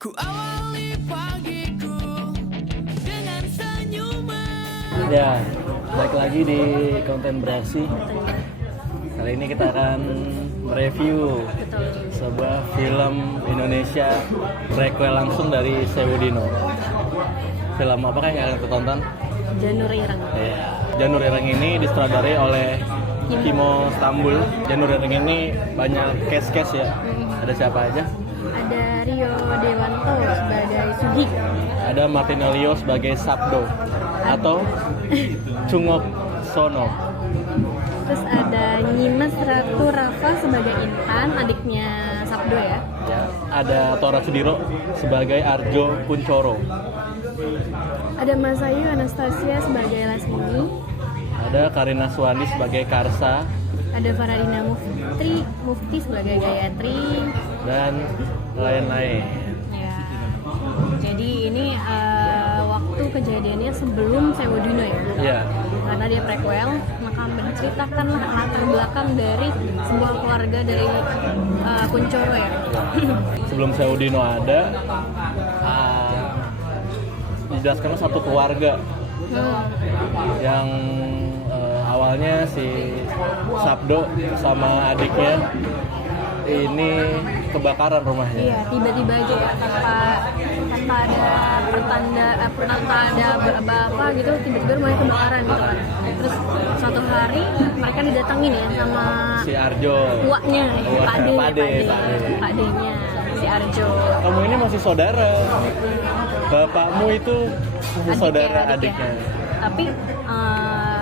Ku awali pagiku dengan senyuman. Ya, balik lagi di konten beraksi. Kali ini kita akan mereview sebuah film Indonesia prequel langsung dari Sewudino. Film apa yang akan kita tonton? Janur Ireng. Ya, Janur Ireng ini disutradarai oleh Kimo Stambul. Janur Ireng ini banyak cast ya. Ada siapa aja? Ada Rio Dewanto sebagai Sugi. Ada Martin Leo sebagai Sabdo atau Cungok Sono. Terus ada Nyimas Ratu Rafa sebagai Intan, adiknya Sabdo ya. Ya, ada Tora Sudiro sebagai Arjo Kuncoro. Ada Mas Ayu Anastasia sebagai Lasmini. Ada Karina Suwandi sebagai Karsa. Ada Faradina Mufti sebagai Gayatri. Dan lain-lain. Ya. Jadi ini waktu kejadiannya sebelum Sewudino ya. Ya, Karena dia prequel, maka menceritakanlah latar belakang dari sebuah keluarga dari Kuncoro ya. sebelum Sewudino ada, dijelaskan satu keluarga yang awalnya si Sabdo sama adiknya ini kebakaran rumahnya. Iya, tiba-tiba aja ya, tanpa ada tanpa ada apa gitu, tiba-tiba rumahnya kebakaran gitu kan. Terus suatu hari mereka didatengin ya sama Si Arjo. uaknya, Pade. Padenya si Arjo. Kamu ini masih saudara. Bapakmu itu masih saudara adiknya. Tapi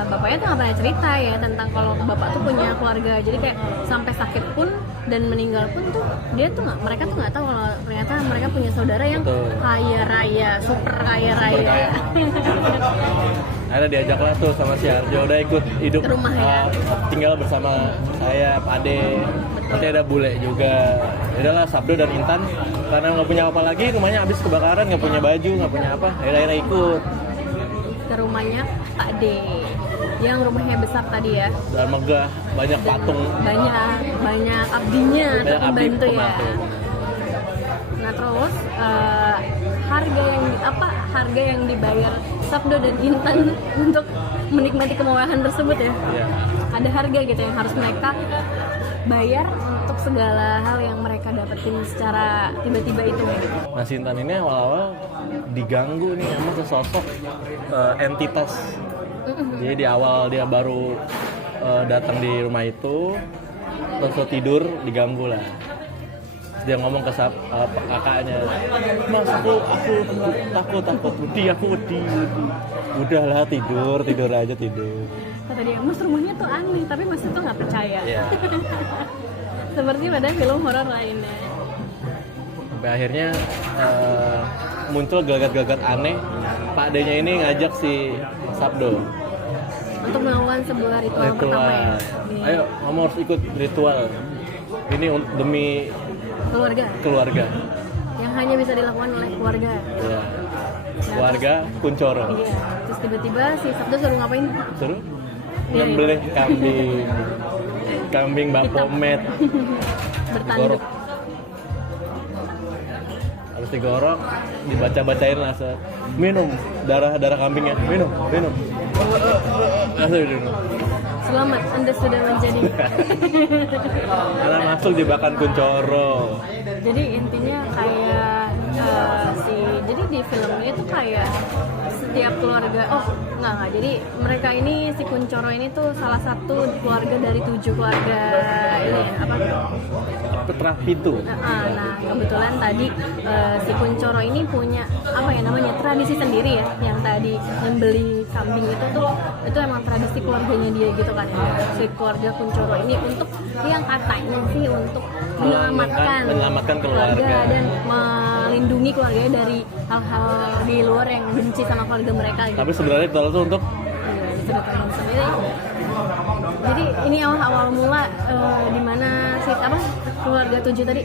bapaknya tuh nggak pernah cerita ya tentang kalau bapak tuh punya keluarga. Jadi kayak sampai sakit pun dan meninggal pun tuh mereka tuh nggak tahu kalau ternyata mereka punya saudara yang kaya raya, super kaya raya. Ada diajaklah tuh sama si Arjo, udah ikut hidup Ke rumah ya. Tinggal bersama saya, Pade. Nanti ada bule juga. Udahlah Sabdo dan Intan karena nggak punya apa lagi, rumahnya habis kebakaran, nggak punya baju, nggak punya apa, akhirnya ikut Ke rumahnya Pak D yang rumahnya besar tadi ya, dan megah, banyak patung. banyak abdinya, Banyak abdi, pembantu ya. pembantu. Nah terus harga yang dibayar Sabdo dan Intan untuk menikmati kemewahan tersebut ya. Ya. Ada harga gitu yang harus mereka bayar untuk segala hal yang mereka dapetin secara tiba-tiba itu. Nah, si Intan ini awal-awal diganggu nih sama sesosok entitas. Jadi di awal dia baru datang di rumah itu, terus tidur diganggu lah. Terus dia ngomong ke kakaknya, "Mas, aku takut, aku wedi. Udahlah tidur aja tidur." Kata dia, "Mas, rumahnya tuh aneh," tapi Mas itu nggak percaya. Iya. Seperti pada film horor lainnya. Sampai akhirnya muncul gelagat-gelagat aneh. Pak D-nya ini ngajak si Sabdo Untuk melakukan sebuah ritual pertama ya. Ayo, kamu harus ikut ritual ini demi keluarga. Yang hanya bisa dilakukan oleh keluarga. Ya. Keluarga Kuncoro. Iya. Terus tiba-tiba si Sabdo suruh ngapain? Suruh Iya, nyembelih kambing Bapomet. Bertanduk. Harus digorok, dibaca-bacain lah, minum darah kambingnya, minum. Langsung minum. Selamat, Anda sudah menjadi. Karena masuk jebakan Kuncoro. Jadi intinya kayak jadi di film ini tuh kayak setiap keluarga, enggak, jadi mereka ini si Kuncoro ini tuh salah satu keluarga dari 7 keluarga ini ya, apa? Petrah Pitu. Nah kebetulan tadi si Kuncoro ini punya tradisi sendiri ya, yang tadi membeli kambing itu emang tradisi keluarganya dia gitu kan, si keluarga Kuncoro ini untuk yang katanya sih untuk menyelamatkan keluarga dan melindungi keluarganya dari hal-hal di luar yang benci sama keluarga mereka gitu. Tapi sebenarnya itu untuk Sudut pandang sendiri. Jadi ini awal mula di mana si keluarga 7 tadi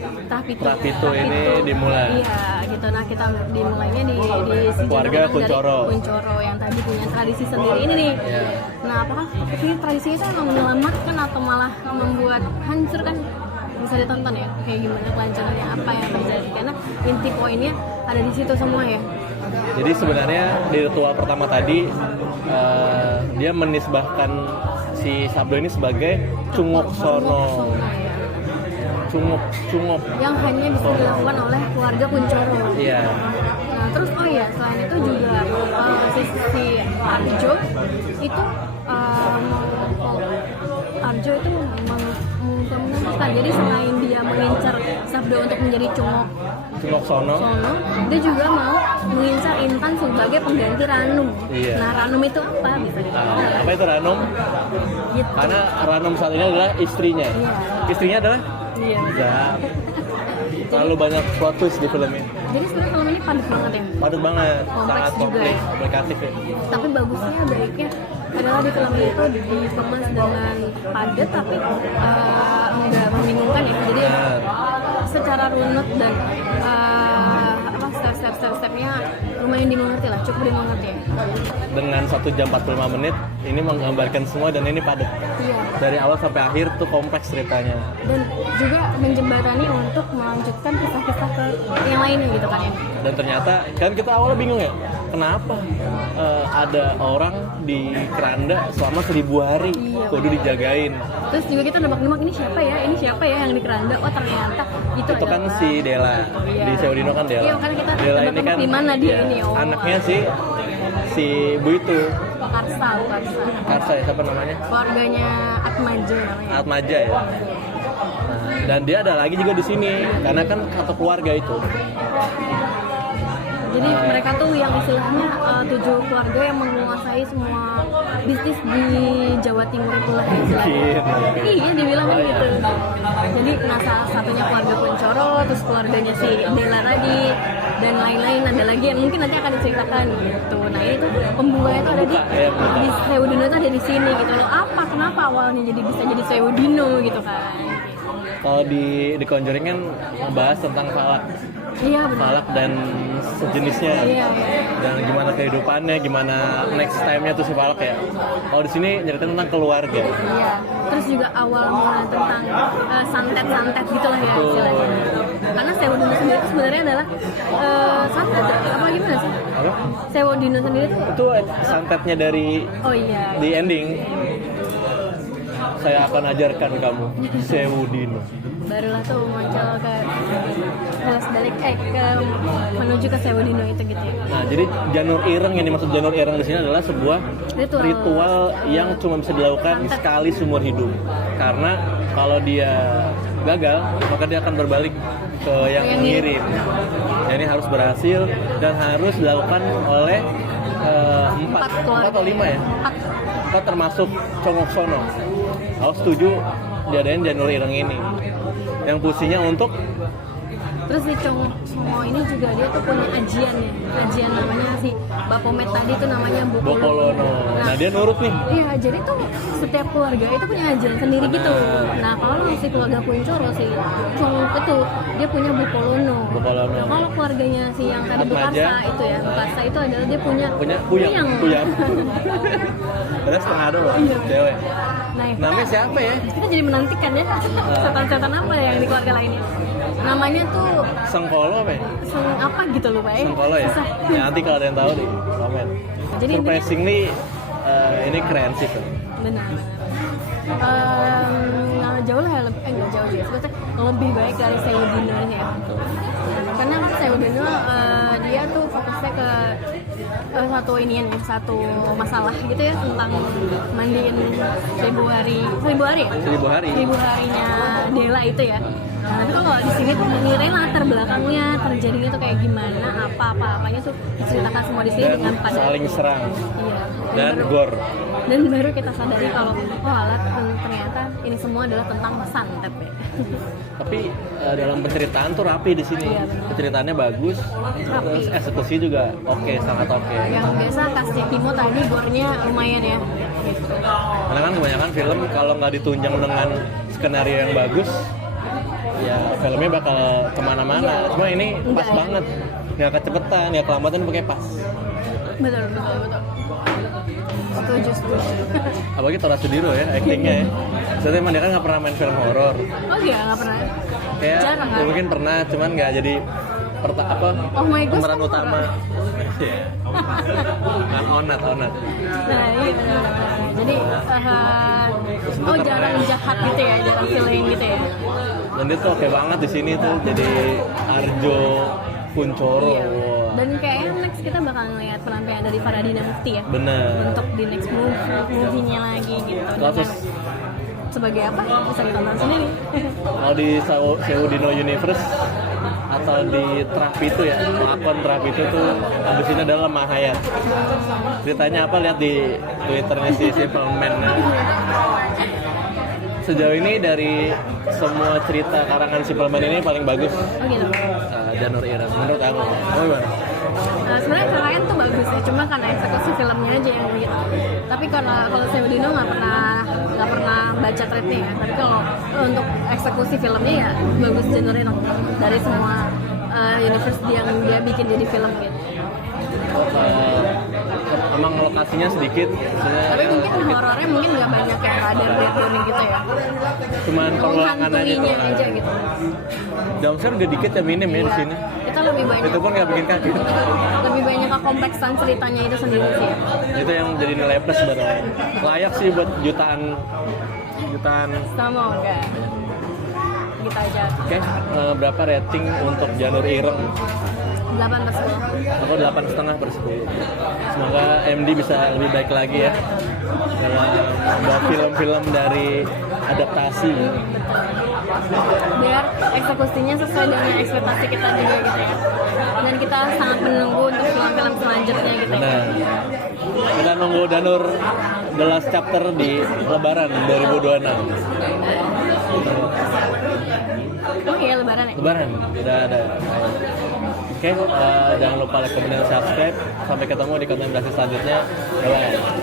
Prapitu ini dimulai. Iya gitu. Nah kita dimulainya di si keluarga Kuncoro. Dari Kuncoro yang tadi punya tradisi sendiri ini nih. Yeah. Nah apakah ini tradisi itu emang menyelamatkan atau malah membuat hancur kan bisa ditonton ya, kayak gimana kelancarannya, apa yang terjadi, karena inti poinnya ada di situ semua ya. Jadi sebenarnya di ritual pertama tadi dia menisbahkan si Sabdo ini sebagai Cungok Sono. Cungok Yang hanya bisa dilakukan oleh keluarga Kuncoro. Iya. Nah, terus oh iya, selain itu juga si Arjo itu Arjo itu memutuskan, jadi selain dia mengincar Sabdo untuk menjadi Cungok Sono, dia juga mau mengincar Intan sebagai pengganti Ranum. Iya. Nah, Ranum itu apa? Bisa dikatakan. apa itu Ranum? Gitu. Karena Ranum saat ini adalah istrinya. Iya. Istrinya adalah Iya. Zab. Terlalu banyak plot twist di film ini. Jadi sebenarnya film ini padat banget ya. Padat banget, Kompleks sangat juga kompleks, ya. komplikatif ya. Tapi bagusnya, baiknya adalah di film itu dikemas dengan padat tapi enggak membingungkan ya. Jadi secara runut dan step-stepnya lumayan dimengerti lah, cukup dimengerti ya. Dengan 1 jam 45 menit ini menggambarkan semua dan ini padat. Iya. Dari awal sampai akhir tuh kompleks ceritanya. Dan juga menjembatani untuk melanjutkan kisah-kisah ke yang lainnya gitu kan ya. Dan ternyata kan kita awalnya bingung ya, kenapa ada orang di keranda selama 1000 hari Iya. kudu dijagain. Terus juga kita nebak-nebak ini siapa ya yang di keranda. Oh ternyata itu Kan adalah si Dela Iya. di Seudino kan Dela. Iya, makanya kita Dela ini nebak-nebak kan di mana dia ya, ini, oh. anaknya si Bu itu Karsa. Karsa ya, siapa namanya? Keluarganya Atmaja namanya. Atmaja ya. Nah, dan dia ada lagi juga di sini karena kan satu keluarga itu. Jadi mereka tuh yang istilahnya 7 keluarga yang menguasai semua bisnis di Jawa Timur itu lah istilahnya. Iya, dibilang kan gitu. Jadi salah satunya keluarga Kuncoro, terus keluarganya si Dela tadi, dan lain-lain ada lagi yang mungkin nanti akan diceritakan gitu. Nah itu pembuahnya tuh ada di Seudino tuh ada di sini gitu loh. Kenapa awalnya jadi bisa jadi Seudino gitu kan? Kalau di Conjuring kan membahas tentang falak. Iya benar. Falak dan sejenisnya. Iya. Dan gimana kehidupannya, gimana next time-nya tuh si falak ya. Kalau di sini nyeritain tentang keluarga. Iya. Terus juga awal mula tentang santet gitulah ya istilahnya. Karena Seudino sendiri itu sebenarnya adalah santet apa gimana sih? Apa? Seudino sendiri tuh Itu santetnya dari oh iya. di ending. Saya akan ajarkan kamu Seudino. Barulah tuh muncul ke balik ke menuju ke Seudino itu gitu ya. Nah, jadi Janur Ireng, yang dimaksud Janur Ireng di sini adalah sebuah ritual yang cuma bisa dilakukan sekali seumur hidup. Karena kalau dia gagal, maka dia akan berbalik ke yang mengirim. Jadi harus berhasil dan harus dilakukan oleh 4 atau 5 ya? 4 termasuk Congok Sono. Aku setuju diadain Janur Ireng ini. Yang fungsinya untuk Terus si Congok Sono ini juga dia tuh punya ajian namanya si Bapomet tadi tuh namanya Bokolono. Nah dia nurut nih. Iya, jadi tuh setiap keluarga itu punya ajian sendiri gitu. Nah kalau si keluarga Kuncoro si Congok itu dia punya Bokolono. Nah, kalau keluarganya si yang tadi Bukarsa itu ya, Bukarsa itu adalah dia punya Puyang. Terus setengah doang, cewek. Nah, namanya siapa ya? Kita jadi menantikan ya setan-setan apa yang di keluarga lainnya. Namanya tuh Sengkolo apa ya? apa gitu lupa ya. Sengkolo ya? Susah. Ya nanti kalau ada yang tahu di komen. Jadi surprisingly ini keren sih tuh. Benar. Jauh lah ya, enggak jauh sih. Sebetulnya lebih baik dari Seudino ya. Karena kan Seudino dia tuh fokusnya ke satu masalah gitu ya tentang mandiin 1000 harinya Dela itu ya. Nah, tapi kalau di sini tuh ngirain latar belakangnya terjadinya tuh kayak gimana, apa-apanya tuh diceritakan semua di sini dengan pada saling serang. Iya. Dan gore. Dan baru kita sadari kalau ternyata ini semua adalah tentang santet ya. Tapi dalam penceritaan tuh rapi di sini. Iya, Penceritaannya bagus. Terus eksekusi juga sangat oke. Yang biasa kasih Timo tadi gore-nya lumayan ya. Gitu. Karena kan kebanyakan film kalau nggak ditunjang dengan skenario yang bagus, ya filmnya bakal kemana-mana. Cuma ini pas banget, nggak kecepetan, nggak kelambatan, pakai pas. Betul. Setuju. Apalagi Tora Sudiro ya, actingnya ya. Soalnya emang dia kan nggak pernah main film horor. Oh iya, nggak pernah. Kayak Jarang, kan? mungkin pernah, cuman nggak jadi Oh my God, pemeran utama. Kan Onat. Nah iya benar. Jadi jarang jahat gitu ya, jarang villain gitu ya. Dan dia tuh oke banget di sini tuh jadi Arjo Kuncoro. Iya. Wah. Dan kayaknya next kita bakal ngeliat penampilan dari Faradina Mufti ya. Bener. Untuk di next movie-nya lagi gitu. Kalau terus Sebagai apa? Bisa ditonton sendiri. kalau di Seudino Universe atau di Trap itu ya, akun Trap itu tuh abis ini adalah Mahaya. Ceritanya apa, lihat di Twitternya si Simpleman. Sejauh ini dari semua cerita karangan Simpleman ini paling bagus Oh gitu. Janur Ireng menurut aku. Oh gimana? Sebenarnya kalian tuh bagus ya, cuma karena eksekusi filmnya aja yang gitu. Tapi kalau Seudino nggak pernah baca threadnya ya. Tapi kalau untuk eksekusi filmnya ya bagus Janur Ireng dari semua universe yang dia bikin jadi film gitu. Emang lokasinya sedikit, Tapi mungkin horornya mungkin nggak banyak kayak Raden Redoni gitu ya. cuman pengulangan aja Menghantuinya tuh. aja gitu. Jumpscare udah dikit ya, minim ya di sini. Itu lebih banyak. Itu pun nggak bikin kaget. Lebih banyak kekompleksan ceritanya itu sendiri sih ya. Itu yang jadi nilai plus sebenarnya. Layak sih buat jutaan. Sama enggak? Gitu aja. Oke, berapa rating untuk Janur Ireng? 8/10. Aku 8,5/10. Semoga MD bisa lebih baik lagi ya dalam membuat film-film dari adaptasi. Biar eksekusinya sesuai dengan ekspektasi kita juga gitu ya. Dan kita sangat menunggu untuk film-film selanjutnya gitu ya. Nah, kita nunggu Danur The Last Chapter di Lebaran 2026. Oh iya Lebaran ya? Lebaran, udah ada. Oke, jangan lupa like, comment, dan subscribe. Sampai ketemu di konten selanjutnya. Bye-bye.